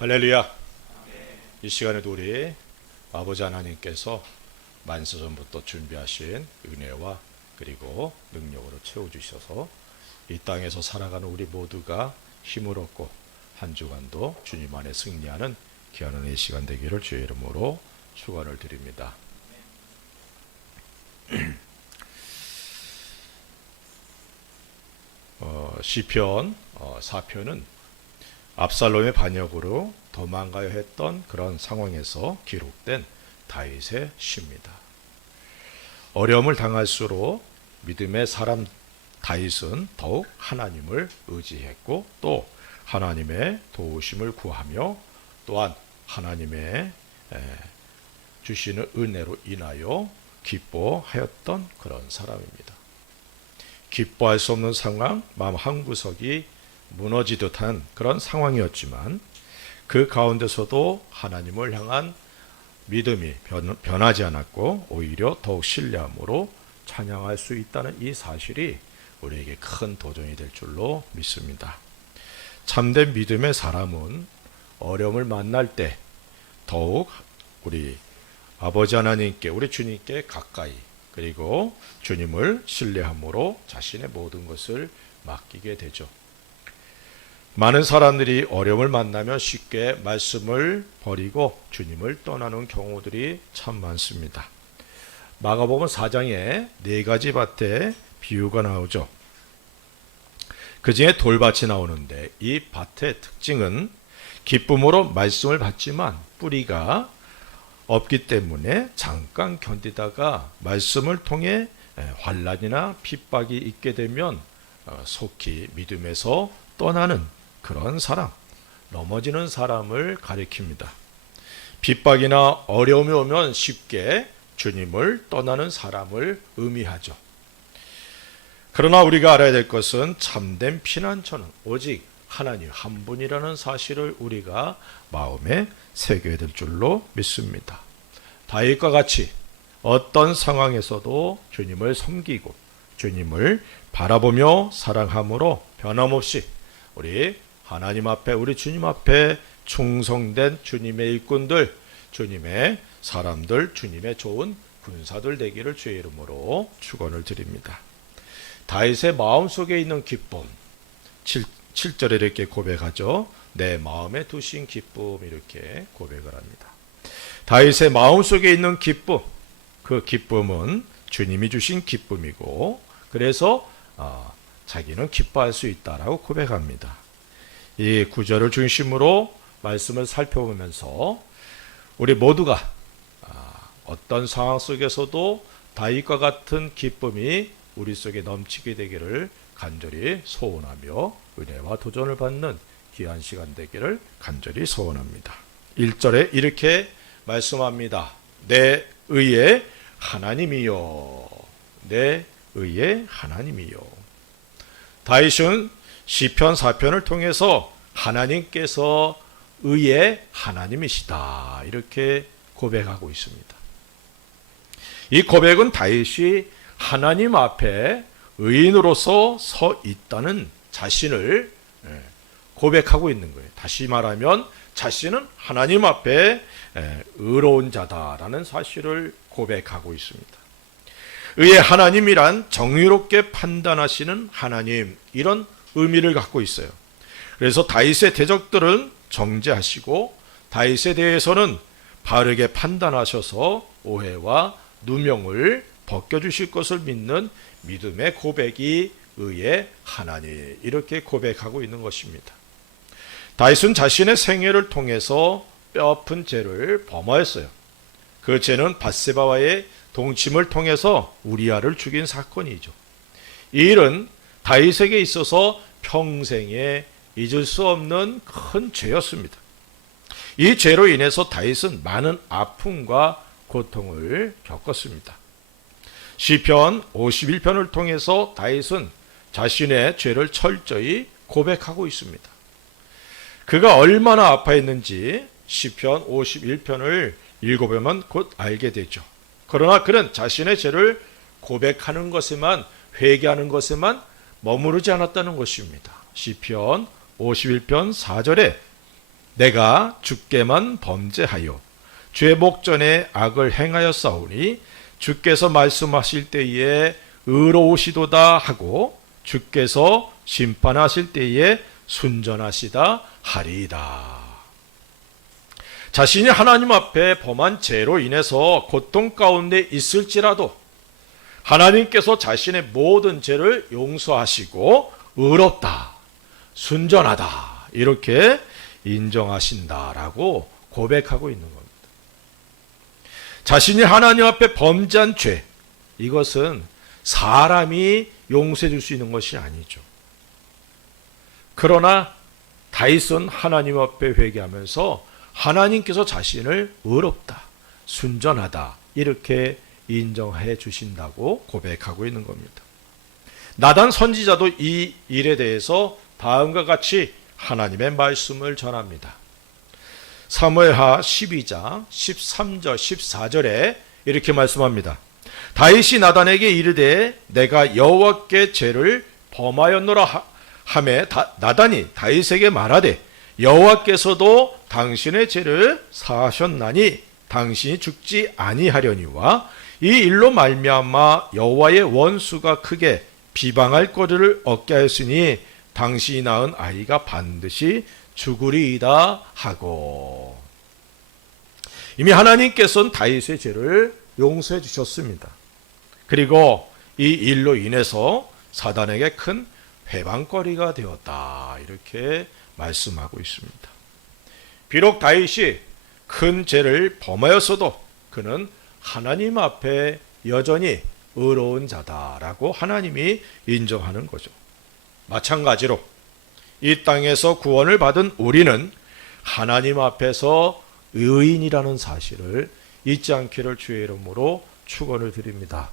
할렐루야. 이 시간에도 우리 아버지 하나님께서 만세전부터 준비하신 은혜와 그리고 능력으로 채워주셔서 이 땅에서 살아가는 우리 모두가 힘을 얻고 한 주간도 주님 안에 승리하는 귀한 은혜의 시간 되기를 주의 이름으로 축원을 드립니다. 시편 4편은 압살롬의 반역으로 도망가야 했던 그런 상황에서 기록된 다윗의 시입니다. 어려움을 당할수록 믿음의 사람 다윗은 더욱 하나님을 의지했고 또 하나님의 도우심을 구하며 또한 하나님의 주시는 은혜로 인하여 기뻐하였던 그런 사람입니다. 기뻐할 수 없는 상황, 마음 한구석이 무너지듯 한 그런 상황이었지만 그 가운데서도 하나님을 향한 믿음이 변하지 않았고 오히려 더욱 신뢰함으로 찬양할 수 있다는 이 사실이 우리에게 큰 도전이 될 줄로 믿습니다. 참된 믿음의 사람은 어려움을 만날 때 더욱 우리 아버지 하나님께 우리 주님께 가까이 그리고 주님을 신뢰함으로 자신의 모든 것을 맡기게 되죠. 많은 사람들이 어려움을 만나면 쉽게 말씀을 버리고 주님을 떠나는 경우들이 참 많습니다. 마가복음 4장에 4가지 밭의 비유가 나오죠. 그 중에 돌밭이 나오는데 이 밭의 특징은 기쁨으로 말씀을 받지만 뿌리가 없기 때문에 잠깐 견디다가 말씀을 통해 환난이나 핍박이 있게 되면 속히 믿음에서 떠나는 그런 사람, 넘어지는 사람을 가리킵니다. 핍박이나 어려움이 오면 쉽게 주님을 떠나는 사람을 의미하죠. 그러나 우리가 알아야 될 것은 참된 피난처는 오직 하나님 한 분이라는 사실을 우리가 마음에 새겨야 될 줄로 믿습니다. 다윗과 같이 어떤 상황에서도 주님을 섬기고 주님을 바라보며 사랑함으로 변함없이 우리 하나님 앞에 우리 주님 앞에 충성된 주님의 일꾼들, 주님의 사람들, 주님의 좋은 군사들 되기를 주의 이름으로 축원을 드립니다. 다윗의 마음속에 있는 기쁨 7절에 이렇게 고백하죠. 내 마음에 두신 기쁨 이렇게 고백을 합니다. 다윗의 마음속에 있는 기쁨, 그 기쁨은 주님이 주신 기쁨이고 그래서 자기는 기뻐할 수 있다라고 고백합니다. 이 구절을 중심으로 말씀을 살펴보면서 우리 모두가 어떤 상황 속에서도 다윗과 같은 기쁨이 우리 속에 넘치게 되기를 간절히 소원하며 은혜와 도전을 받는 귀한 시간 되기를 간절히 소원합니다. 1절에 이렇게 말씀합니다. 내 의의 하나님이요. 내 의의 하나님이요. 다윗은 시편 4편을 통해서 하나님께서 의의 하나님이시다 이렇게 고백하고 있습니다. 이 고백은 다윗이 하나님 앞에 의인으로서 서 있다는 자신을 고백하고 있는 거예요. 다시 말하면 자신은 하나님 앞에 의로운 자다라는 사실을 고백하고 있습니다. 의의 하나님이란 정의롭게 판단하시는 하나님 이런 의미를 갖고 있어요. 그래서 다윗의 대적들은 정죄하시고 다윗에 대해서는 바르게 판단하셔서 오해와 누명을 벗겨주실 것을 믿는 믿음의 고백이 의의 하나님 이렇게 고백하고 있는 것입니다. 다윗은 자신의 생애를 통해서 뼈아픈 죄를 범하였어요. 그 죄는 밧세바와의 동침을 통해서 우리아를 죽인 사건이죠. 이 일은 다윗에게 있어서 평생에 잊을 수 없는 큰 죄였습니다. 이 죄로 인해서 다윗은 많은 아픔과 고통을 겪었습니다. 시편 51편을 통해서 다윗은 자신의 죄를 철저히 고백하고 있습니다. 그가 얼마나 아파했는지 시편 51편을 읽어보면 곧 알게 되죠. 그러나 그는 자신의 죄를 고백하는 것에만 회개하는 것에만 머무르지 않았다는 것입니다. 시편 51편 4절에 내가 주께만 범죄하여 죄 목전에 악을 행하였사오니 주께서 말씀하실 때에 의로우시도다 하고 주께서 심판하실 때에 순전하시다 하리이다. 자신이 하나님 앞에 범한 죄로 인해서 고통 가운데 있을지라도 하나님께서 자신의 모든 죄를 용서하시고 의롭다, 순전하다 이렇게 인정하신다라고 고백하고 있는 겁니다. 자신이 하나님 앞에 범죄한 죄, 이것은 사람이 용서해 줄 수 있는 것이 아니죠. 그러나 다윗은 하나님 앞에 회개하면서 하나님께서 자신을 의롭다, 순전하다 이렇게 인정해 주신다고 고백하고 있는 겁니다. 나단 선지자도 이 일에 대해서 다음과 같이 하나님의 말씀을 전합니다. 사무엘하 12장 13절 14절에 이렇게 말씀합니다. 다윗이 나단에게 이르되 내가 여호와께 죄를 범하였노라 하매 나단이 다윗에게 말하되 여호와께서도 당신의 죄를 사하셨나니 당신이 죽지 아니하려니와 이 일로 말미암아 여호와의 원수가 크게 비방할 거리를 얻게 하였으니 당신이 낳은 아이가 반드시 죽으리이다 하고. 이미 하나님께서는 다윗의 죄를 용서해 주셨습니다. 그리고 이 일로 인해서 사단에게 큰 회방거리가 되었다 이렇게 말씀하고 있습니다. 비록 다윗이 큰 죄를 범하였어도 그는 하나님 앞에 여전히 의로운 자다라고 하나님이 인정하는 거죠. 마찬가지로 이 땅에서 구원을 받은 우리는 하나님 앞에서 의인이라는 사실을 잊지 않기를 주의 이름으로 축원을 드립니다.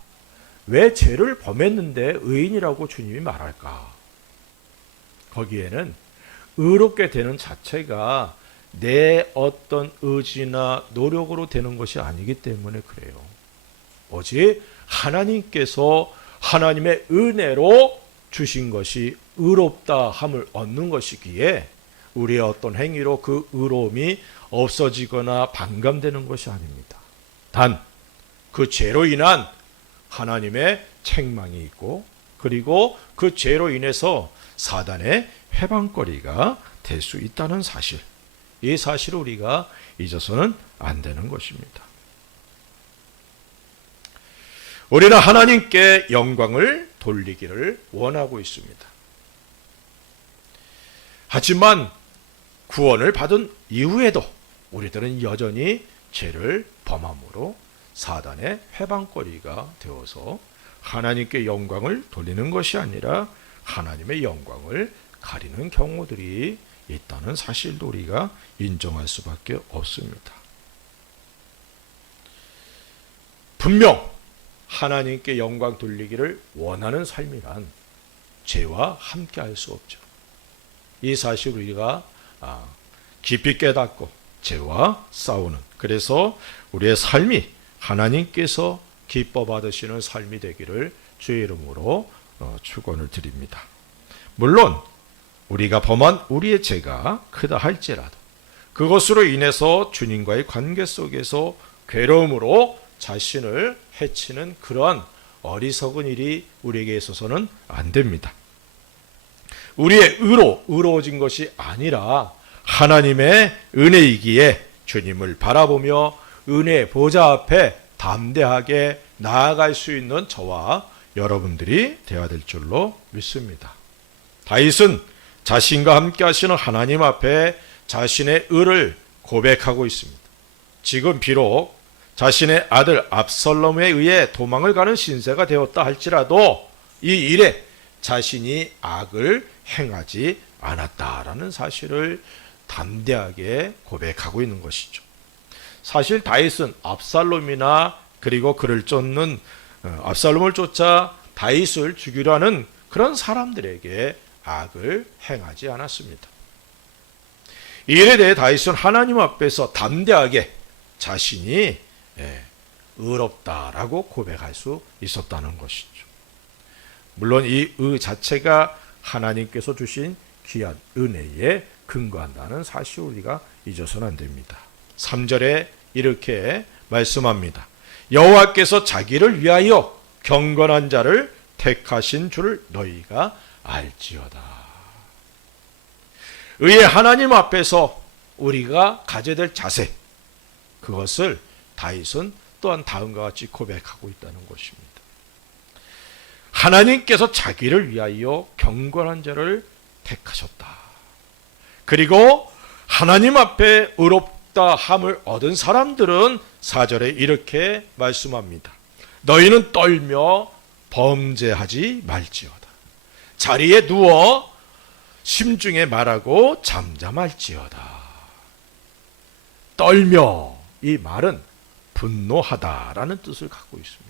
왜 죄를 범했는데 의인이라고 주님이 말할까? 거기에는 의롭게 되는 자체가 내 어떤 의지나 노력으로 되는 것이 아니기 때문에 그래요. 오직 하나님께서 하나님의 은혜로 주신 것이 의롭다 함을 얻는 것이기에 우리의 어떤 행위로 그 의로움이 없어지거나 반감되는 것이 아닙니다. 단 그 죄로 인한 하나님의 책망이 있고 그리고 그 죄로 인해서 사단의 회방거리가 될 수 있다는 사실, 이 사실을 우리가 잊어서는 안 되는 것입니다. 우리는 하나님께 영광을 돌리기를 원하고 있습니다. 하지만 구원을 받은 이후에도 우리들은 여전히 죄를 범함으로 사단의 회방거리가 되어서 하나님께 영광을 돌리는 것이 아니라 하나님의 영광을 가리는 경우들이 있다는 사실도 우리가 인정할 수밖에 없습니다. 분명 하나님께 영광 돌리기를 원하는 삶이란 죄와 함께 할 수 없죠. 이 사실을 우리가 깊이 깨닫고 죄와 싸우는, 그래서 우리의 삶이 하나님께서 기뻐 받으시는 삶이 되기를 주의 이름으로 축원을 드립니다. 물론 우리가 범한 우리의 죄가 크다 할지라도 그것으로 인해서 주님과의 관계 속에서 괴로움으로 자신을 해치는 그러한 어리석은 일이 우리에게 있어서는 안 됩니다. 우리의 의로워진 것이 아니라 하나님의 은혜이기에 주님을 바라보며 은혜의 보좌 앞에 담대하게 나아갈 수 있는 저와 여러분들이 되어야 될 줄로 믿습니다. 다윗은 자신과 함께 하시는 하나님 앞에 자신의 의를 고백하고 있습니다. 지금 비록 자신의 아들 압살롬에 의해 도망을 가는 신세가 되었다 할지라도 이 일에 자신이 악을 행하지 않았다라는 사실을 담대하게 고백하고 있는 것이죠. 사실 다윗은 압살롬이나 그리고 그를 쫓는 압살롬을 쫓아 다윗을 죽이려 하는 그런 사람들에게 악을 행하지 않았습니다. 이 일에 대해 다윗은 하나님 앞에서 담대하게 자신이 의롭다라고 고백할 수 있었다는 것이죠. 물론 이 의 자체가 하나님께서 주신 귀한 은혜의 근거한다는 사실을 우리가 잊어서는 안 됩니다. 3절에 이렇게 말씀합니다. 여호와께서 자기를 위하여 경건한 자를 택하신 줄 너희가 알지어다. 의의 하나님 앞에서 우리가 가져야 될 자세, 그것을 다윗은 또한 다음과 같이 고백하고 있다는 것입니다. 하나님께서 자기를 위하여 경건한 자를 택하셨다. 그리고 하나님 앞에 의롭다 함을 얻은 사람들은 4절에 이렇게 말씀합니다. 너희는 떨며 범죄하지 말지어다. 자리에 누워 심중에 말하고 잠잠할지어다. 떨며, 이 말은 분노하다라는 뜻을 갖고 있습니다.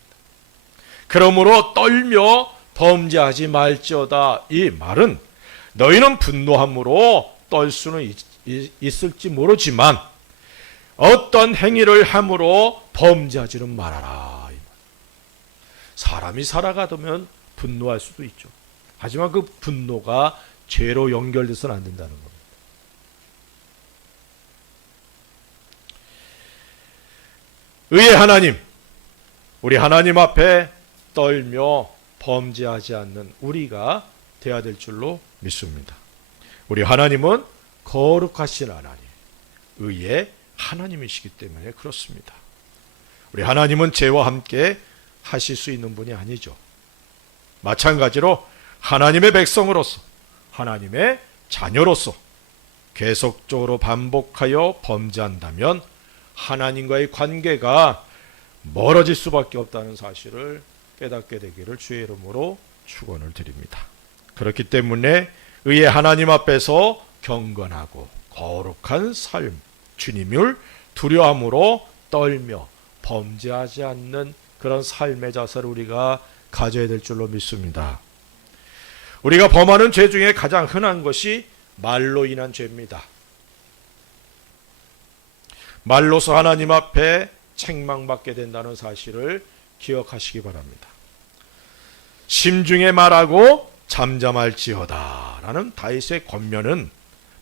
그러므로 떨며 범죄하지 말지어다, 이 말은 너희는 분노함으로 떨 수는 있을지 모르지만 어떤 행위를 함으로 범죄하지는 말아라. 사람이 살아가면 분노할 수도 있죠. 하지만 그 분노가 죄로 연결돼서는 안 된다는 겁니다. 의의 하나님, 우리 하나님 앞에 떨며 범죄하지 않는 우리가 되어야 될 줄로 믿습니다. 우리 하나님은 거룩하신 하나님, 의의 하나님이시기 때문에 그렇습니다. 우리 하나님은 죄와 함께 하실 수 있는 분이 아니죠. 마찬가지로 하나님의 백성으로서, 하나님의 자녀로서 계속적으로 반복하여 범죄한다면 하나님과의 관계가 멀어질 수밖에 없다는 사실을 깨닫게 되기를 주의 이름으로 축원을 드립니다. 그렇기 때문에 의의 하나님 앞에서 경건하고 거룩한 삶, 주님을 두려움으로 떨며 범죄하지 않는 그런 삶의 자세를 우리가 가져야 될 줄로 믿습니다. 우리가 범하는 죄 중에 가장 흔한 것이 말로 인한 죄입니다. 말로서 하나님 앞에 책망받게 된다는 사실을 기억하시기 바랍니다. 심중에 말하고 잠잠할지어다 라는 다윗의 권면은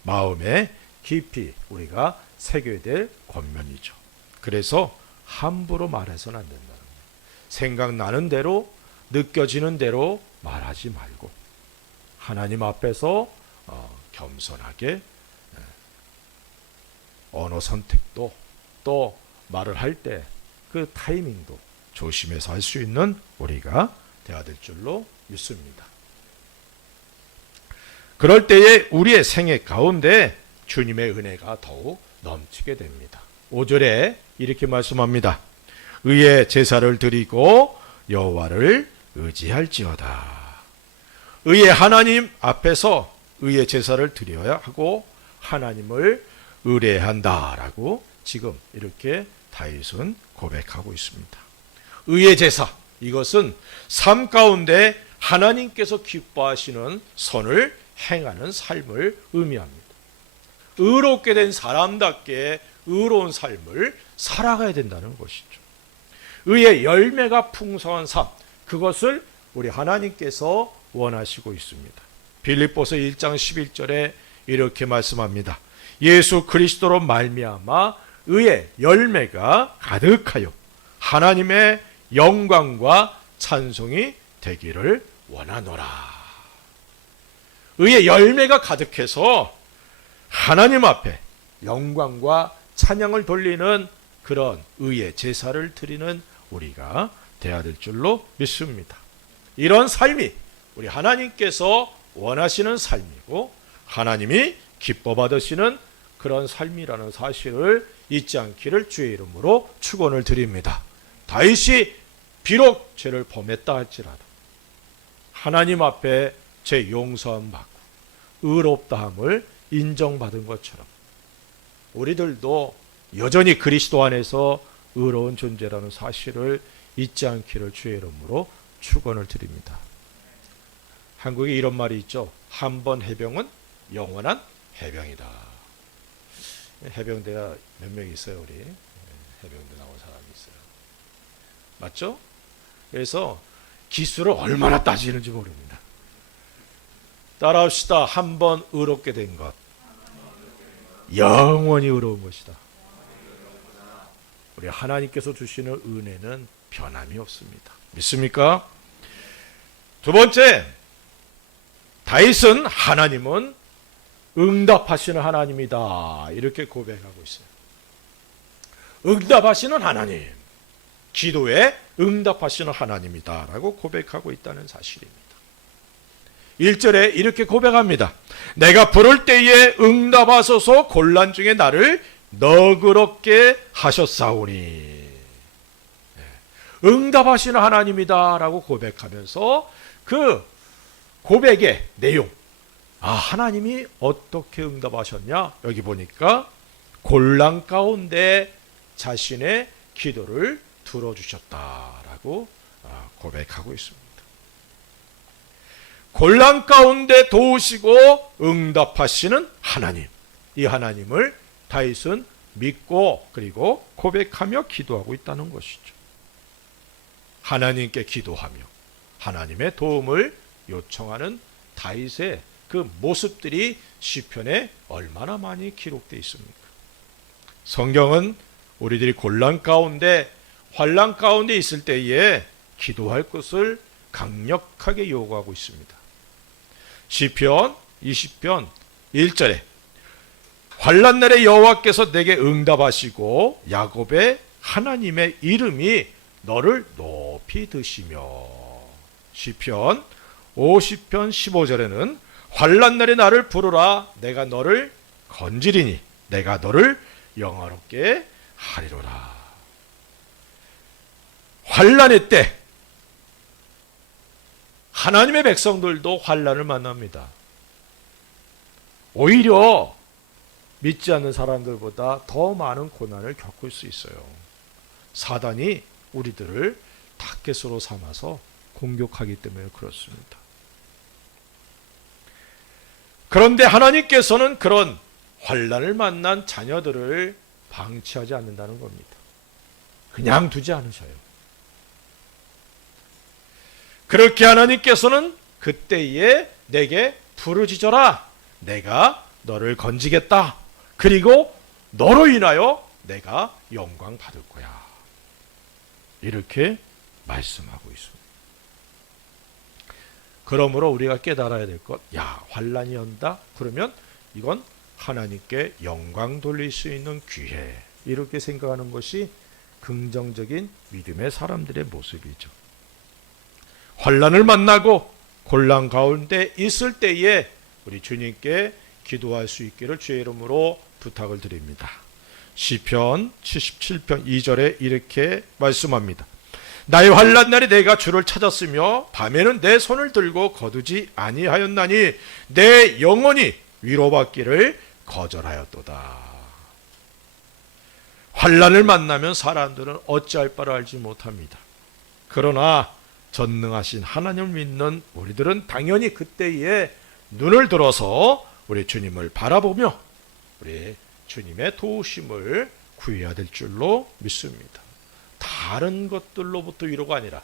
마음에 깊이 우리가 새겨야 될 권면이죠. 그래서 함부로 말해서는 안 된다는 거예요. 생각나는 대로, 느껴지는 대로 말하지 말고 하나님 앞에서 겸손하게 언어 선택도, 또 말을 할 때 그 타이밍도 조심해서 할 수 있는 우리가 되어야 될 줄로 믿습니다. 그럴 때에 우리의 생애 가운데 주님의 은혜가 더욱 넘치게 됩니다. 5절에 이렇게 말씀합니다. 의의 제사를 드리고 여호와를 의지할지어다. 의의 하나님 앞에서 의의 제사를 드려야 하고 하나님을 의뢰한다라고 지금 이렇게 다윗은 고백하고 있습니다. 의의 제사, 이것은 삶 가운데 하나님께서 기뻐하시는 선을 행하는 삶을 의미합니다. 의롭게 된 사람답게 의로운 삶을 살아가야 된다는 것이죠. 의의 열매가 풍성한 삶, 그것을 우리 하나님께서 원하시고 있습니다. 빌립보서 1장 11절에 이렇게 말씀합니다. 예수 그리스도로 말미암아 의의 열매가 가득하여 하나님의 영광과 찬송이 되기를 원하노라. 의의 열매가 가득해서 하나님 앞에 영광과 찬양을 돌리는 그런 의의 제사를 드리는 우리가 되어야 될 줄로 믿습니다. 이런 삶이 우리 하나님께서 원하시는 삶이고 하나님이 기뻐 받으시는 그런 삶이라는 사실을 잊지 않기를 주의 이름으로 축원을 드립니다. 다윗이 비록 죄를 범했다 할지라도 하나님 앞에 죄 용서함 받고 의롭다함을 인정받은 것처럼 우리들도 여전히 그리스도 안에서 의로운 존재라는 사실을 잊지 않기를 주의 이름으로 축원을 드립니다. 한국에 이런 말이 있죠. 한 번 해병은 영원한 해병이다. 해병대가 몇 명 있어요, 우리. 해병대 나온 사람이 있어요. 맞죠? 그래서 기수를 얼마나 따지는지 모릅니다. 따라합시다. 한 번 의롭게 된 것, 영원히 의로운 것이다. 우리 하나님께서 주시는 은혜는 변함이 없습니다. 믿습니까? 두 번째, 다윗은 하나님은 응답하시는 하나님이다, 이렇게 고백하고 있어요. 응답하시는 하나님, 기도에 응답하시는 하나님이다 라고 고백하고 있다는 사실입니다. 1절에 이렇게 고백합니다. 내가 부를 때에 응답하소서 곤란 중에 나를 너그럽게 하셨사오니. 응답하시는 하나님이다 라고 고백하면서 그 고백의 내용, 하나님이 어떻게 응답하셨냐, 여기 보니까 곤란 가운데 자신의 기도를 들어주셨다라고 고백하고 있습니다. 곤란 가운데 도우시고 응답하시는 하나님, 이 하나님을 다윗은 믿고 그리고 고백하며 기도하고 있다는 것이죠. 하나님께 기도하며 하나님의 도움을 요청하는 다윗의 그 모습들이 시편에 얼마나 많이 기록되어 있습니까? 성경은 우리들이 곤란 가운데, 환난 가운데 있을 때에 기도할 것을 강력하게 요구하고 있습니다. 시편 20편 1절에 환난 날에 여호와께서 내게 응답하시고 야곱의 하나님의 이름이 너를 높이 드시며. 시편 50편 15절에는 환난 날에 나를 부르라 내가 너를 건지리니 내가 너를 영화롭게 하리로라. 환난의 때 하나님의 백성들도 환난을 만납니다. 오히려 믿지 않는 사람들보다 더 많은 고난을 겪을 수 있어요. 사단이 우리들을 타겟으로 삼아서 공격하기 때문에 그렇습니다. 그런데 하나님께서는 그런 환난을 만난 자녀들을 방치하지 않는다는 겁니다. 그냥 두지 않으셔요. 그렇게 하나님께서는 그때에 내게 부르짖어라 내가 너를 건지겠다. 그리고 너로 인하여 내가 영광 받을 거야. 이렇게 말씀하고 있습니다. 그러므로 우리가 깨달아야 될 것, 환난이 온다? 그러면 이건 하나님께 영광 돌릴 수 있는 기회. 이렇게 생각하는 것이 긍정적인 믿음의 사람들의 모습이죠. 환난을 만나고 곤란 가운데 있을 때에 우리 주님께 기도할 수 있기를 주의 이름으로 부탁을 드립니다. 시편 77편 2절에 이렇게 말씀합니다. 나의 환난 날에 내가 주를 찾았으며 밤에는 내 손을 들고 거두지 아니하였나니 내 영혼이 위로받기를 거절하였도다. 환난을 만나면 사람들은 어찌할 바를 알지 못합니다. 그러나 전능하신 하나님을 믿는 우리들은 당연히 그때에 눈을 들어서 우리 주님을 바라보며 우리 주님의 도우심을 구해야 될 줄로 믿습니다. 다른 것들로부터 위로가 아니라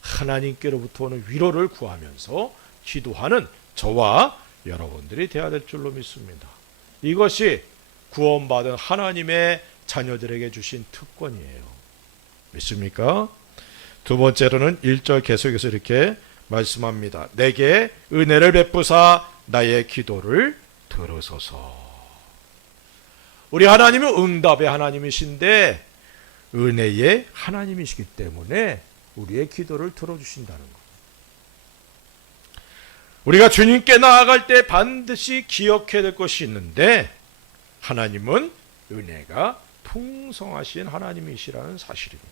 하나님께로부터 오는 위로를 구하면서 기도하는 저와 여러분들이 되어야 될 줄로 믿습니다. 이것이 구원받은 하나님의 자녀들에게 주신 특권이에요. 믿습니까? 두 번째로는 1절 계속해서 이렇게 말씀합니다. 내게 은혜를 베푸사 나의 기도를 들으소서. 우리 하나님은 응답의 하나님이신데 은혜의 하나님이시기 때문에 우리의 기도를 들어주신다는 것. 우리가 주님께 나아갈 때 반드시 기억해야 될 것이 있는데 하나님은 은혜가 풍성하신 하나님이시라는 사실입니다.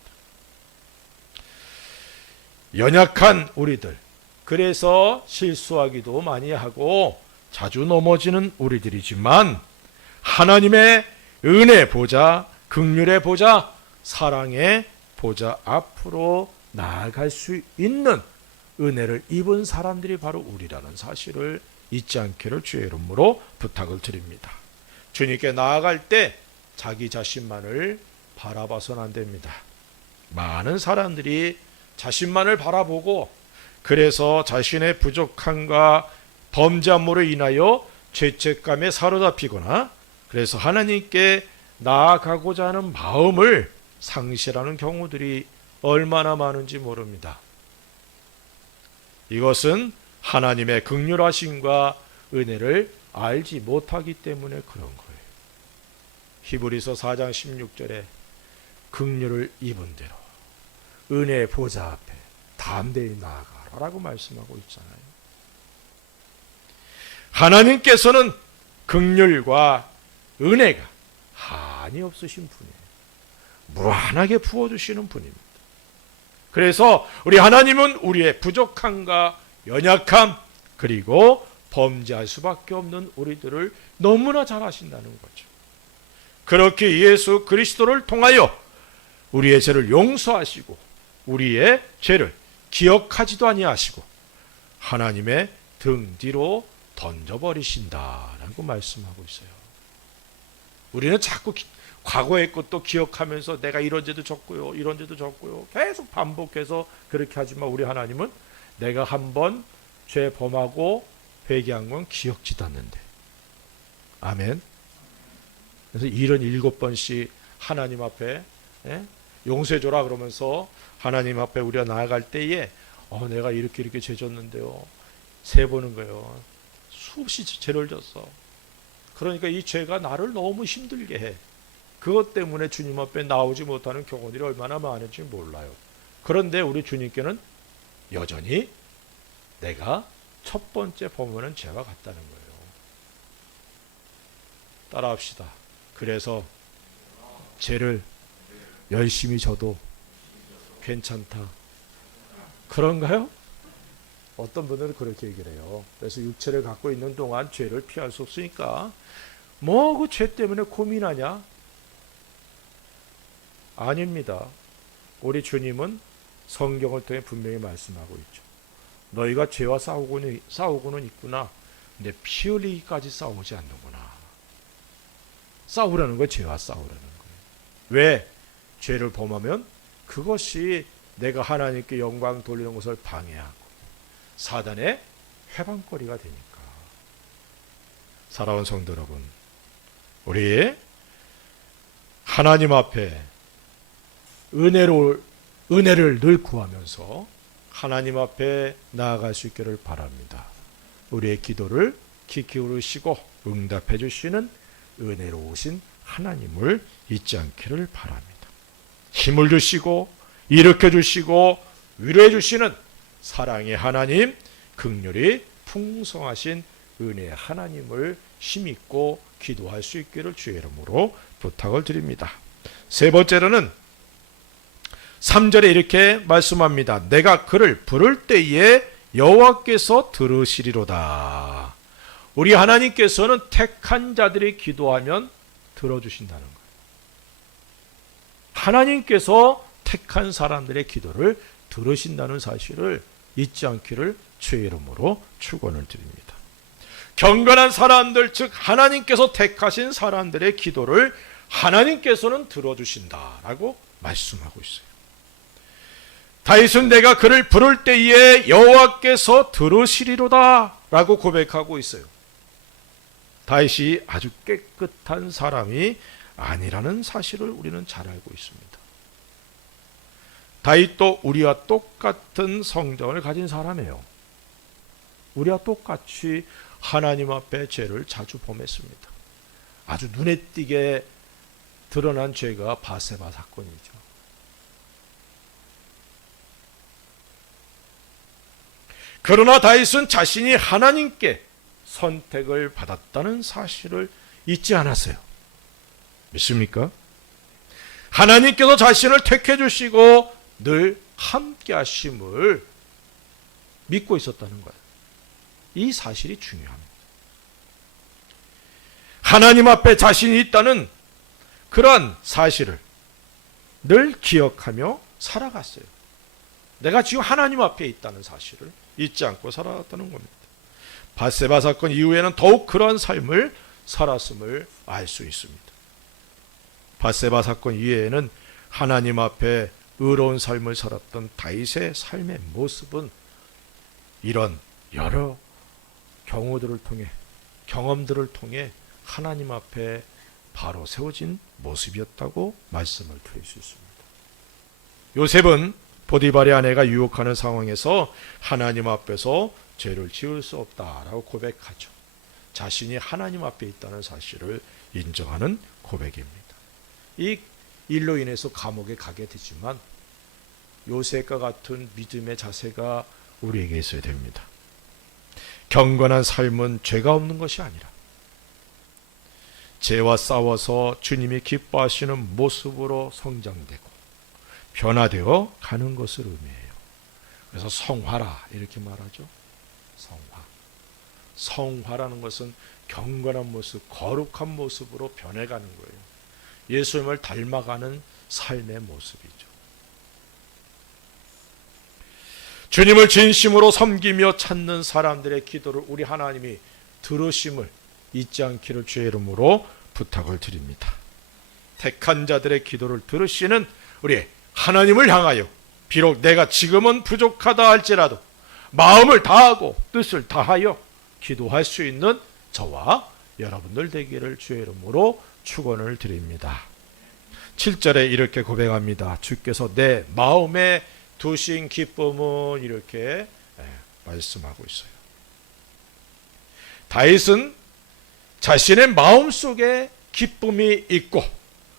연약한 우리들, 그래서 실수하기도 많이 하고 자주 넘어지는 우리들이지만 하나님의 은혜 보좌, 긍휼의 보좌, 사랑의 보좌 앞으로 나아갈 수 있는 은혜를 입은 사람들이 바로 우리라는 사실을 잊지 않기를 주의 이름으로 부탁을 드립니다. 주님께 나아갈 때 자기 자신만을 바라봐서는 안 됩니다. 많은 사람들이 자신만을 바라보고 그래서 자신의 부족함과 범죄함으로 인하여 죄책감에 사로잡히거나 그래서 하나님께 나아가고자 하는 마음을 상실하는 경우들이 얼마나 많은지 모릅니다. 이것은 하나님의 긍휼하심과 은혜를 알지 못하기 때문에 그런 거예요. 히브리서 4장 16절에 긍휼을 입은 대로 은혜의 보좌 앞에 담대히 나아가라라고 말씀하고 있잖아요. 하나님께서는 긍휼과 은혜가 한이 없으신 분이에요. 무한하게 부어주시는 분입니다. 그래서 우리 하나님은 우리의 부족함과 연약함 그리고 범죄할 수밖에 없는 우리들을 너무나 잘 아신다는 거죠. 그렇게 예수 그리스도를 통하여 우리의 죄를 용서하시고 우리의 죄를 기억하지도 아니하시고 하나님의 등 뒤로 던져버리신다라고 말씀하고 있어요. 우리는 자꾸 과거의 것도 기억하면서 내가 이런 죄도 졌고요, 이런 죄도 졌고요 계속 반복해서 그렇게 하지만 우리 하나님은 내가 한번 죄 범하고 회개한 건 기억지도 않는데. 아멘. 그래서 77번씩 하나님 앞에 용서해줘라 그러면서 하나님 앞에 우리가 나아갈 때에 내가 이렇게 죄 졌는데요, 세보는 거예요. 수없이 죄를 졌어. 그러니까 이 죄가 나를 너무 힘들게 해. 그것 때문에 주님 앞에 나오지 못하는 경우들이 얼마나 많은지 몰라요. 그런데 우리 주님께는 여전히 내가 첫 번째 범하는 죄와 같다는 거예요. 따라합시다. 그래서 죄를 열심히 져도 괜찮다. 그런가요? 어떤 분들은 그렇게 얘기를 해요. 그래서 육체를 갖고 있는 동안 죄를 피할 수 없으니까 뭐 그 죄 때문에 고민하냐? 아닙니다. 우리 주님은 성경을 통해 분명히 말씀하고 있죠. 너희가 죄와 싸우고는 있구나. 근데 피 흘리기까지 싸우지 않는구나. 싸우라는 거예요. 죄와 싸우라는 거예요. 왜? 죄를 범하면 그것이 내가 하나님께 영광 돌리는 것을 방해하고 사단의 회방거리가 되니까. 사랑하는 성도 여러분, 우리 하나님 앞에 은혜를 늘 구하면서 하나님 앞에 나아갈 수 있기를 바랍니다. 우리의 기도를 귀 기울이시고 응답해 주시는 은혜로우신 하나님을 잊지 않기를 바랍니다. 힘을 주시고 일으켜 주시고 위로해 주시는 사랑의 하나님, 긍휼이 풍성하신 은혜의 하나님을 힘입고 기도할 수 있기를 주의 이름으로 부탁을 드립니다. 세 번째로는 3절에 이렇게 말씀합니다. 내가 그를 부를 때에 여호와께서 들으시리로다. 우리 하나님께서는 택한 자들이 기도하면 들어주신다는 거예요. 하나님께서 택한 사람들의 기도를 들으신다는 사실을 잊지 않기를 주의 이름으로 축원을 드립니다. 경건한 사람들, 즉 하나님께서 택하신 사람들의 기도를 하나님께서는 들어주신다라고 말씀하고 있어요. 다윗은 내가 그를 부를 때에 여호와께서 들으시리로다 라고 고백하고 있어요. 다윗이 아주 깨끗한 사람이 아니라는 사실을 우리는 잘 알고 있습니다. 다윗도 우리와 똑같은 성정을 가진 사람이에요. 우리와 똑같이 하나님 앞에 죄를 자주 범했습니다. 아주 눈에 띄게 드러난 죄가 바세바 사건이죠. 그러나 다윗은 자신이 하나님께 선택을 받았다는 사실을 잊지 않았어요. 믿습니까? 하나님께서 자신을 택해 주시고 늘 함께 하심을 믿고 있었다는 거예요. 이 사실이 중요합니다. 하나님 앞에 자신이 있다는 그런 사실을 늘 기억하며 살아갔어요. 내가 지금 하나님 앞에 있다는 사실을 잊지 않고 살아갔다는 겁니다. 바세바 사건 이후에는 더욱 그런 삶을 살았음을 알 수 있습니다. 바세바 사건 이후에는 하나님 앞에 의로운 삶을 살았던 다윗의 삶의 모습은 이런 여러 경우들을 통해, 경험들을 통해 하나님 앞에 바로 세워진 모습이었다고 말씀을 드릴 수 있습니다. 요셉은 보디발의 아내가 유혹하는 상황에서 하나님 앞에서 죄를 지을 수 없다라고 고백하죠. 자신이 하나님 앞에 있다는 사실을 인정하는 고백입니다. 이 일로 인해서 감옥에 가게 되지만 요셉과 같은 믿음의 자세가 우리에게 있어야 됩니다. 경건한 삶은 죄가 없는 것이 아니라 죄와 싸워서 주님이 기뻐하시는 모습으로 성장되고 변화되어 가는 것을 의미해요. 그래서 성화라 이렇게 말하죠. 성화. 성화라는 것은 경건한 모습, 거룩한 모습으로 변해가는 거예요. 예수님을 닮아가는 삶의 모습이죠. 주님을 진심으로 섬기며 찾는 사람들의 기도를 우리 하나님이 들으심을 잊지 않기를 주의 이름으로 부탁을 드립니다. 택한 자들의 기도를 들으시는 우리 하나님을 향하여 비록 내가 지금은 부족하다 할지라도 마음을 다하고 뜻을 다하여 기도할 수 있는 저와 여러분들 되기를 주의 이름으로 축원을 드립니다. 7절에 이렇게 고백합니다. 주께서 내 마음에 두신 기쁨은 이렇게 말씀하고 있어요. 다윗은 자신의 마음속에 기쁨이 있고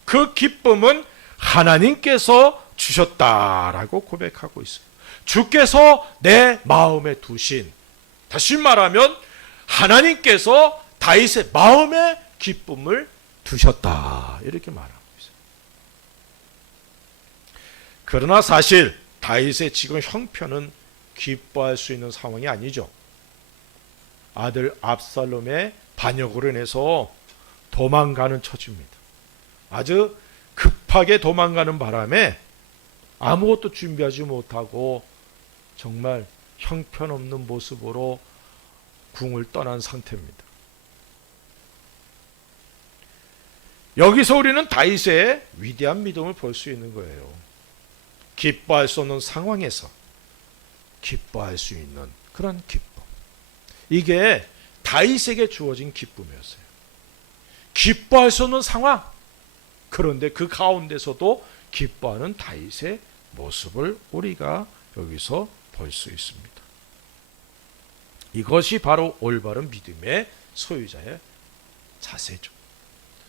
그 기쁨은 하나님께서 주셨다라고 고백하고 있어요. 주께서 내 마음에 두신, 다시 말하면 하나님께서 다윗의 마음에 기쁨을 두셨다 이렇게 말하고 있어요. 그러나 사실 다윗의 지금 형편은 기뻐할 수 있는 상황이 아니죠. 아들 압살롬의 반역으로 인해서 도망가는 처지입니다. 아주 급하게 도망가는 바람에 아무것도 준비하지 못하고 정말 형편없는 모습으로 궁을 떠난 상태입니다. 여기서 우리는 다윗의 위대한 믿음을 볼 수 있는 거예요. 기뻐할 수 없는 상황에서 기뻐할 수 있는 그런 기쁨. 이게 다윗에게 주어진 기쁨이었어요. 기뻐할 수 없는 상황. 그런데 그 가운데서도 기뻐하는 다윗의 모습을 우리가 여기서 볼 수 있습니다. 이것이 바로 올바른 믿음의 소유자의 자세죠.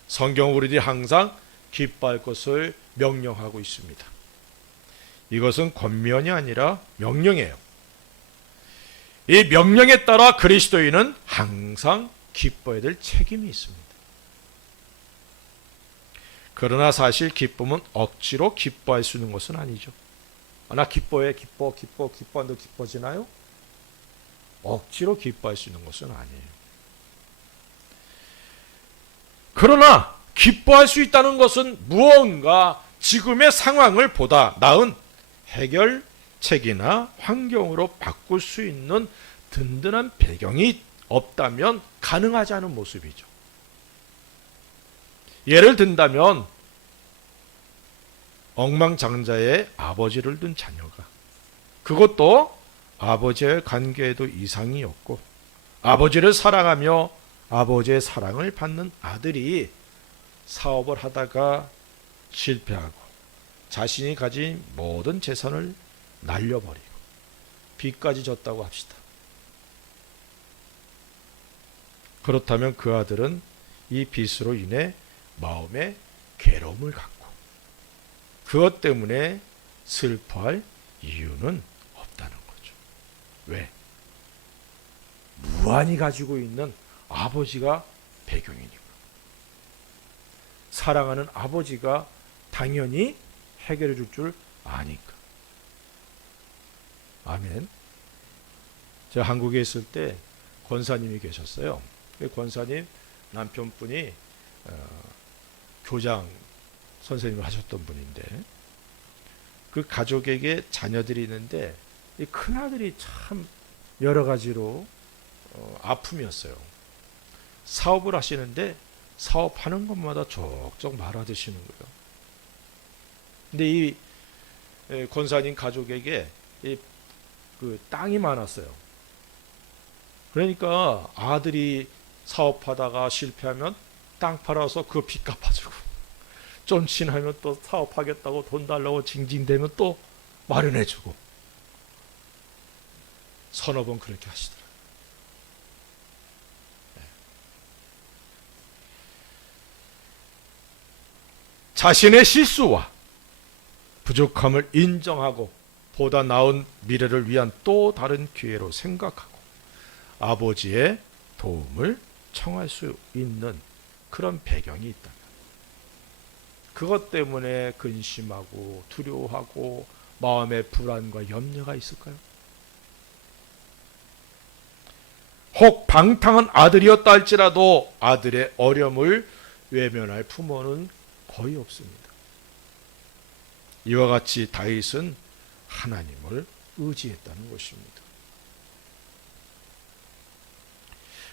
성경 우리들이 항상 기뻐할 것을 명령하고 있습니다. 이것은 권면이 아니라 명령이에요. 이 명령에 따라 그리스도인은 항상 기뻐해야 될 책임이 있습니다. 그러나 사실 기쁨은 억지로 기뻐할 수 있는 것은 아니죠. 나 기뻐해, 기뻐한다 기뻐지나요? 억지로 기뻐할 수 있는 것은 아니에요. 그러나 기뻐할 수 있다는 것은 무언가 지금의 상황을 보다 나은 해결책이나 환경으로 바꿀 수 있는 든든한 배경이 없다면 가능하지 않은 모습이죠. 예를 든다면 억만장자의 아버지를 둔 자녀가, 그것도 아버지의 관계에도 이상이 없고 아버지를 사랑하며 아버지의 사랑을 받는 아들이 사업을 하다가 실패하고 자신이 가진 모든 재산을 날려버리고 빚까지 졌다고 합시다. 그렇다면 그 아들은 이 빚으로 인해 마음에 괴로움을 갖고 그것 때문에 슬퍼할 이유는 없다는 거죠. 왜? 무한히 가지고 있는 아버지가 배경이니까. 사랑하는 아버지가 당연히 해결해 줄 줄 아니까. 아멘. 제가 한국에 있을 때 권사님이 계셨어요. 그 권사님 남편분이 교장 선생님을 하셨던 분인데 그 가족에게 자녀들이 있는데 이 큰아들이 참 여러 가지로 아픔이었어요. 사업을 하시는데 사업하는 것마다 족족 말아드시는 거예요. 근데 이 권사님 가족에게 그 땅이 많았어요. 그러니까 아들이 사업하다가 실패하면 땅 팔아서 그 빚 갚아주고, 좀 지나면 또 사업하겠다고 돈 달라고 징징대면 또 마련해주고, 서너 번 그렇게 하시더라고요. 자신의 실수와 부족함을 인정하고 보다 나은 미래를 위한 또 다른 기회로 생각하고 아버지의 도움을 청할 수 있는 그런 배경이 있다면, 그것 때문에 근심하고 두려워하고 마음의 불안과 염려가 있을까요? 혹 방탕한 아들이었다 할지라도 아들의 어려움을 외면할 부모는 거의 없습니다. 이와 같이 다윗은 하나님을 의지했다는 것입니다.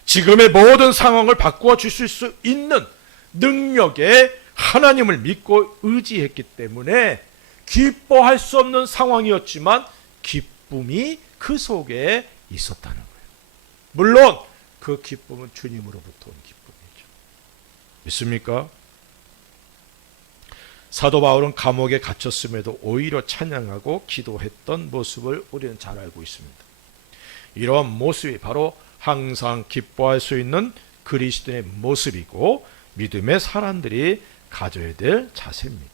지금의 모든 상황을 바꾸어 주실 수 있는 능력에 하나님을 믿고 의지했기 때문에 기뻐할 수 없는 상황이었지만 기쁨이 그 속에 있었다는 거예요. 물론 그 기쁨은 주님으로부터 온 기쁨이죠. 믿습니까? 사도 바울은 감옥에 갇혔음에도 오히려 찬양하고 기도했던 모습을 우리는 잘 알고 있습니다. 이러한 모습이 바로 항상 기뻐할 수 있는 그리스도인의 모습이고 믿음의 사람들이 가져야 될 자세입니다.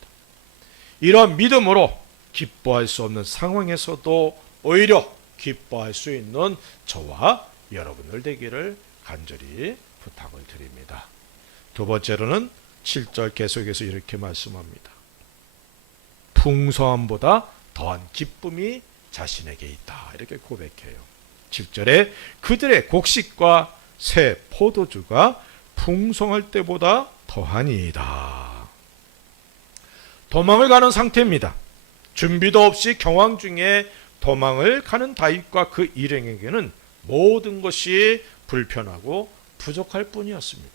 이러한 믿음으로 기뻐할 수 없는 상황에서도 오히려 기뻐할 수 있는 저와 여러분들 되기를 간절히 부탁을 드립니다. 두 번째로는 7절 계속해서 이렇게 말씀합니다. 풍성함보다 더한 기쁨이 자신에게 있다. 이렇게 고백해요. 7절에 그들의 곡식과 새 포도주가 풍성할 때보다 더하니이다. 도망을 가는 상태입니다. 준비도 없이 경황 중에 도망을 가는 다윗과 그 일행에게는 모든 것이 불편하고 부족할 뿐이었습니다.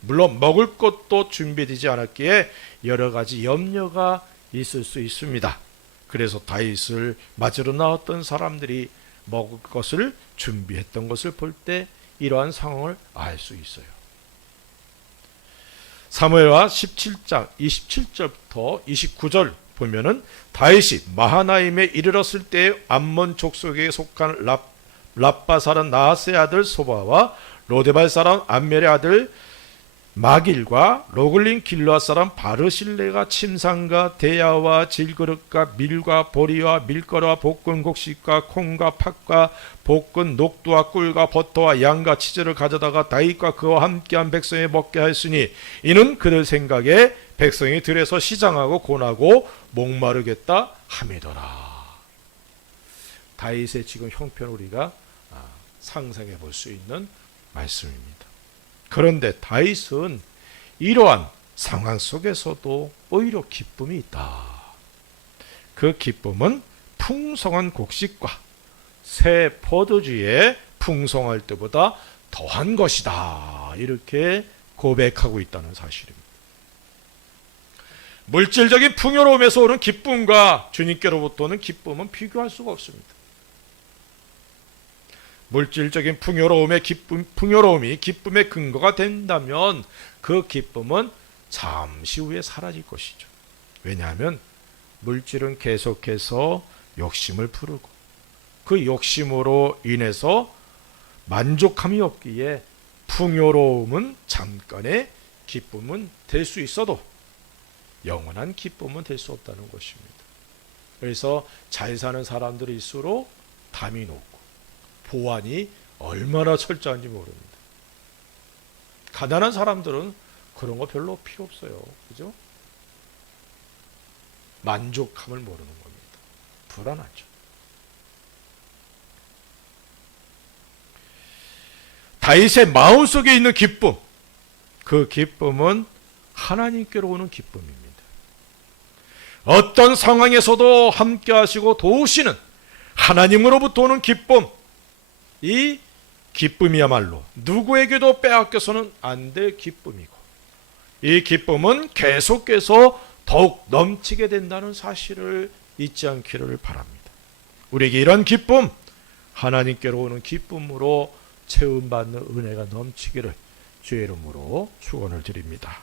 물론 먹을 것도 준비되지 않았기에 여러 가지 염려가 있을 수 있습니다. 그래서 다윗을 맞으러 나왔던 사람들이 먹을 것을 준비했던 것을 볼 때 이러한 상황을 알 수 있어요. 사무엘하 17장 27절부터 29절 보면은 다윗이 마하나임에 이르렀을 때 암몬 족속에 속한 랍바 사람 나하스의 아들 소바와 로데발 사람 암멜의 아들 마길과 로글린 길르앗 사람 바르실레가 침상과 대야와 질그릇과 밀과 보리와 밀가루와 볶은 곡식과 콩과 팥과 볶은 녹두와 꿀과 버터와 양과 치즈를 가져다가 다윗과 그와 함께한 백성에 먹게 하였으니 이는 그들 생각에 백성이 들에서 시장하고 고나고 목마르겠다 함이더라. 다윗의 지금 형편을 우리가 상상해 볼 수 있는 말씀입니다. 그런데 다윗은 이러한 상황 속에서도 오히려 기쁨이 있다. 그 기쁨은 풍성한 곡식과 새 포도주에 풍성할 때보다 더한 것이다. 이렇게 고백하고 있다는 사실입니다. 물질적인 풍요로움에서 오는 기쁨과 주님께로부터 오는 기쁨은 비교할 수가 없습니다. 물질적인 풍요로움이 기쁨의 근거가 된다면 그 기쁨은 잠시 후에 사라질 것이죠. 왜냐하면 물질은 계속해서 욕심을 부르고 그 욕심으로 인해서 만족함이 없기에 풍요로움은 잠깐의 기쁨은 될 수 있어도 영원한 기쁨은 될 수 없다는 것입니다. 그래서 잘 사는 사람들일수록 담이 높고 보안이 얼마나 철저한지 모릅니다. 가난한 사람들은 그런 거 별로 필요 없어요. 그죠? 만족함을 모르는 겁니다. 불안하죠. 다윗의 마음속에 있는 기쁨, 그 기쁨은 하나님께로 오는 기쁨입니다. 어떤 상황에서도 함께 하시고 도우시는 하나님으로부터 오는 기쁨, 이 기쁨이야말로 누구에게도 빼앗겨서는 안 될 기쁨이고 이 기쁨은 계속해서 더욱 넘치게 된다는 사실을 잊지 않기를 바랍니다. 우리에게 이런 기쁨, 하나님께로 오는 기쁨으로 채움받는 은혜가 넘치기를 주의 이름으로 축원을 드립니다.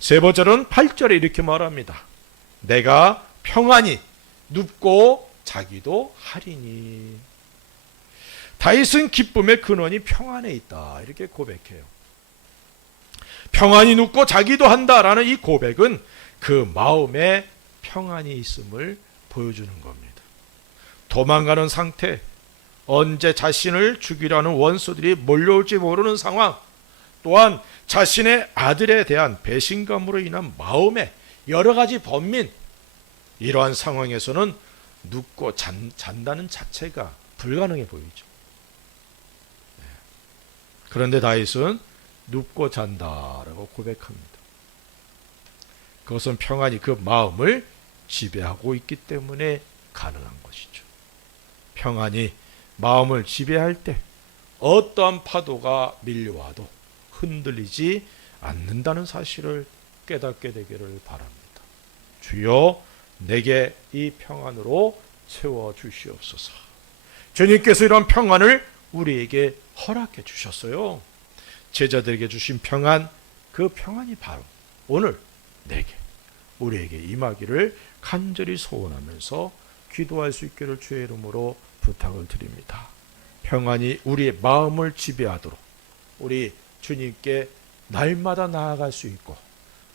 세 번째로는 8절에 이렇게 말합니다. 내가 평안히 눕고 자기도 하리니. 다윗은 기쁨의 근원이 평안에 있다 이렇게 고백해요. 평안히 눕고 자기도 한다라는 이 고백은 그 마음에 평안이 있음을 보여주는 겁니다. 도망가는 상태, 언제 자신을 죽이려는 원수들이 몰려올지 모르는 상황, 또한 자신의 아들에 대한 배신감으로 인한 마음의 여러 가지 번민, 이러한 상황에서는 눕고 잔다는 자체가 불가능해 보이죠. 그런데 다윗은 눕고 잔다라고 고백합니다. 그것은 평안히 그 마음을 지배하고 있기 때문에 가능한 것이죠. 평안히 마음을 지배할 때 어떠한 파도가 밀려와도 흔들리지 않는다는 사실을 깨닫게 되기를 바랍니다. 주여 내게 이 평안으로 채워주시옵소서. 주님께서 이런 평안을 우리에게 허락해 주셨어요. 제자들에게 주신 평안, 그 평안이 바로 오늘 내게, 우리에게 임하기를 간절히 소원하면서 기도할 수 있기를 주의 이름으로 부탁을 드립니다. 평안이 우리의 마음을 지배하도록 우리 주님께 날마다 나아갈 수 있고,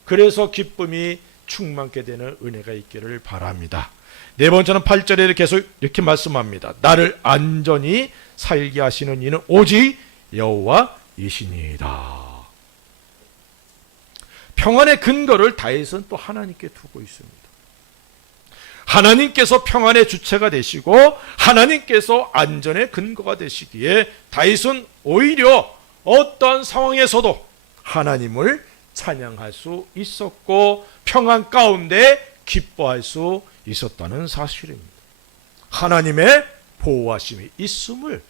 그래서 기쁨이 충만케 되는 은혜가 있기를 바랍니다. 네 번째는 8절에 계속 이렇게 말씀합니다. 나를 안전히 살게 하시는 이는 오직 여호와이시니이다. 평안의 근거를 다윗은 또 하나님께 두고 있습니다. 하나님께서 평안의 주체가 되시고 하나님께서 안전의 근거가 되시기에 다윗은 오히려 어떤 상황에서도 하나님을 찬양할 수 있었고 평안 가운데 기뻐할 수 있었다는 사실입니다. 하나님의 보호하심이 있음을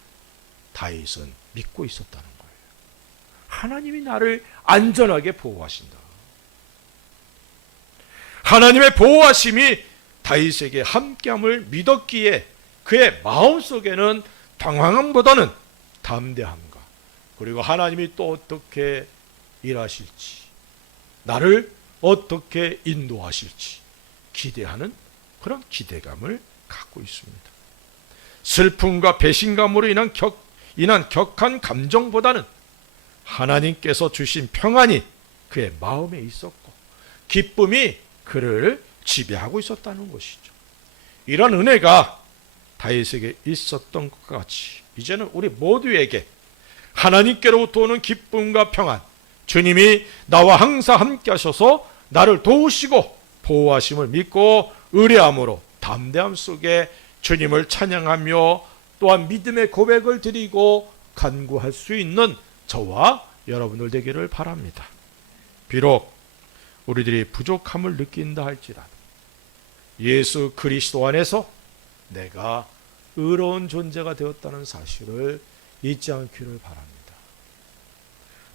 다윗은 믿고 있었다는 거예요. 하나님이 나를 안전하게 보호하신다. 하나님의 보호하심이 다윗에게 함께함을 믿었기에 그의 마음속에는 당황함보다는 담대함과, 그리고 하나님이 또 어떻게 일하실지, 나를 어떻게 인도하실지 기대하는 그런 기대감을 갖고 있습니다. 슬픔과 배신감으로 인한 격한 감정보다는 하나님께서 주신 평안이 그의 마음에 있었고 기쁨이 그를 지배하고 있었다는 것이죠. 이런 은혜가 다윗에게 있었던 것 같이 이제는 우리 모두에게 하나님께로부터 오는 기쁨과 평안, 주님이 나와 항상 함께 하셔서 나를 도우시고 보호하심을 믿고 의뢰함으로 담대함 속에 주님을 찬양하며 또한 믿음의 고백을 드리고 간구할 수 있는 저와 여러분들 되기를 바랍니다. 비록 우리들이 부족함을 느낀다 할지라도 예수 그리스도 안에서 내가 의로운 존재가 되었다는 사실을 잊지 않기를 바랍니다.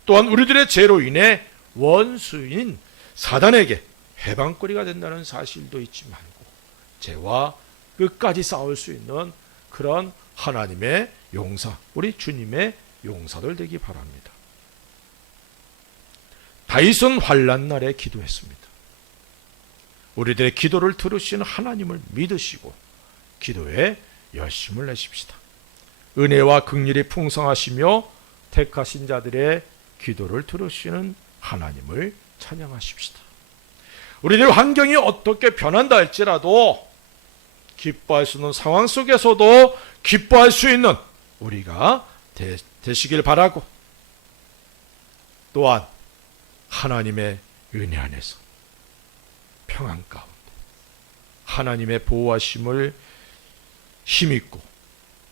또한 우리들의 죄로 인해 원수인 사단에게 해방거리가 된다는 사실도 잊지 말고 죄와 끝까지 싸울 수 있는 그런 하나님의 용사, 우리 주님의 용사들 되기 바랍니다. 다윗은 환난 날에 기도했습니다. 우리들의 기도를 들으시는 하나님을 믿으시고 기도에 열심을 내십시다. 은혜와 긍휼이 풍성하시며 택하신 자들의 기도를 들으시는 하나님을 찬양하십시다. 우리들 환경이 어떻게 변한다 할지라도 기뻐할 수 있는 상황 속에서도 기뻐할 수 있는 우리가 되시길 바라고, 또한 하나님의 은혜 안에서 평안 가운데 하나님의 보호하심을 힘입고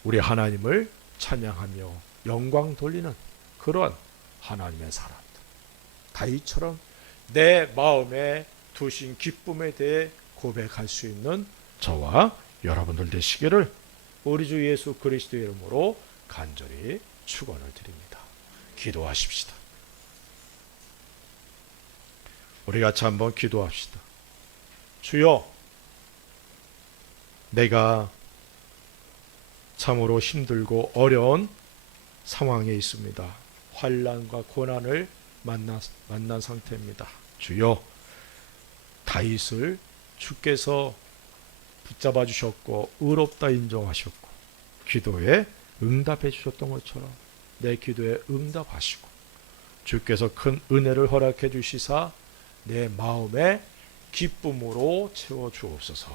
우리 하나님을 찬양하며 영광 돌리는 그런 하나님의 사람들, 다윗처럼 내 마음에 두신 기쁨에 대해 고백할 수 있는 저와 여러분들 되시기를 우리 주 예수 그리스도의 이름으로 간절히 축원을 드립니다. 기도하십시다. 우리 같이 한번 기도합시다. 주여, 내가 참으로 힘들고 어려운 상황에 있습니다. 환난과 고난을 만난 상태입니다. 주여, 다윗을 주께서 붙잡아 주셨고 의롭다 인정하셨고 기도에 응답해 주셨던 것처럼 내 기도에 응답하시고 주께서 큰 은혜를 허락해 주시사 내 마음에 기쁨으로 채워 주옵소서.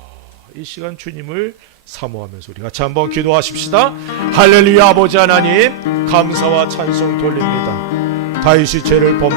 이 시간 주님을 사모하면서 우리 같이 한번 기도하십시다. 할렐루야. 아버지 하나님, 감사와 찬송 돌립니다. 다윗이 죄를 범한